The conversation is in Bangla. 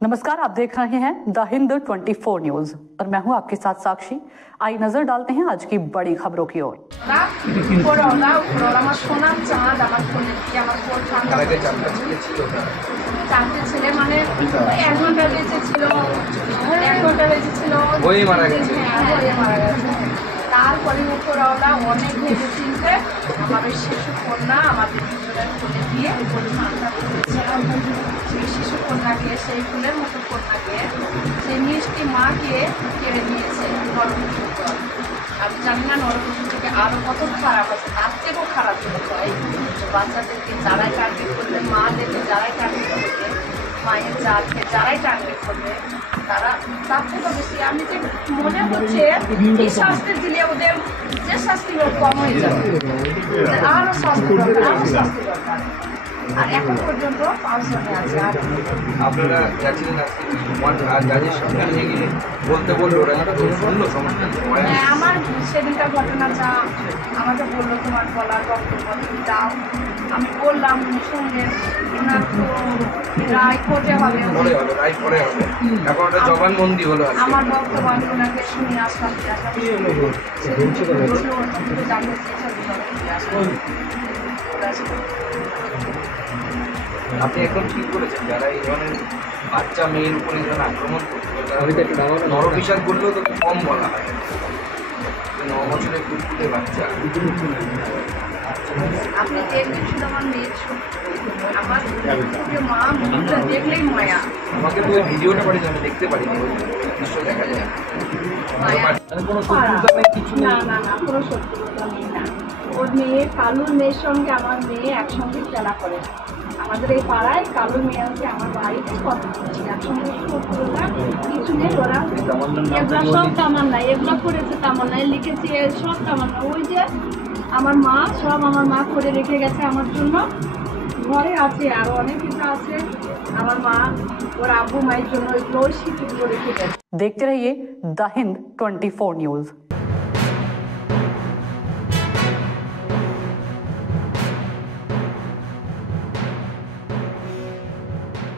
नमस्कार, आप देख रहे हैं द हिंद 24 न्यूज और मैं हूं आपके साथ साक्षी। आई नजर डालते हैं आज की बड़ी खबरों की ओर। তারপরে উপরওয়ালা অনেক ভেবে চিনতে আমাদের শিশু কন্যা আমাদের কোলে দিয়ে সেই শিশু কন্যাকে, সেই ফুলের মতো কন্যাকে, সেই মিষ্টি মাকে কেড়ে নিয়েছে নরকসূত্র। আমি জানি না নরকসূত্র থেকে আরও কত খারাপ আছে, তার থেকেও খারাপ হতে হয়। বাচ্চাদেরকে যারাই টার্গেট করবে, মাদেরকে যারাই টার্গেট করবে, মায়ের জাতকে যারাই টার্গেট করবে, তারা তার থেকেও বেশি আমি যে মনে হচ্ছে এই শাস্তি দিলে ওদের যে শাস্তি কম হয়ে যাবে, আরও শাস্তি দরকার, আরও শাস্তি দরকার। আর এখন পর্যন্ত 5 জনে আছে। আর আপনারা যাচ্ছিলেন জাজের সামনে নিয়ে গিয়ে বলতে বললো ওরা শুনলো সমস্যা। হ্যাঁ, আমার সেদিনকার ঘটনা যা আমাকে বললো, তোমার বলার বক্তব্য তুমি দাও। আমি বললাম শুনলেন, ওনার তো রায় কোর্টে হবে, রায় পরে হবে, এখন ওটা জবানবন্দি হলো। আমার বক্তব্য আমি ওনাকে শুনে আসলাম, জানতে আপনি একদম ঠিক করেছেন। যারা এই ধরনের বাচ্চা মেয়ের উপরে যখন আক্রমণ করছে, নরবিষাদ করলেও তো কম বলা হয়। 9 বছরের কুকুরের বাচ্চা, আপনি দেখবেন শুধু আমার মেয়ের আমার মা মুখটা দেখলেই মায়া। আমাকে তো ওই ভিডিওটা পাঠিয়েছে, আমি দেখতে পারি দৃশ্য দেখা যায়। না না না, কোনো শত্রুতা নেই না। ওর মেয়ে, কালুর মেয়ের সঙ্গে আমার মেয়ে একসঙ্গে খেলা করে। আমাদের এই পাড়ায় কালুর মেয়ে হচ্ছে আমার বাড়িতে কথা বলছে, একসঙ্গে শত্রুতা কিছু নেই। ওরা এগুলো সব তামান্না, এগুলো করেছে তামান্না, লিখেছে সব তামান্না। ওই যে আমার মা, সব আমার মা করে রেখে গেছে আমার জন্য, ঘরে আছে আরো অনেক কিছু আছে। আমার মা ওর আব্বু মায়ের জন্য ওইগুলো স্মৃতিগুলো রেখে গেছে। देखते रहिए द हिंद 24 न्यूज।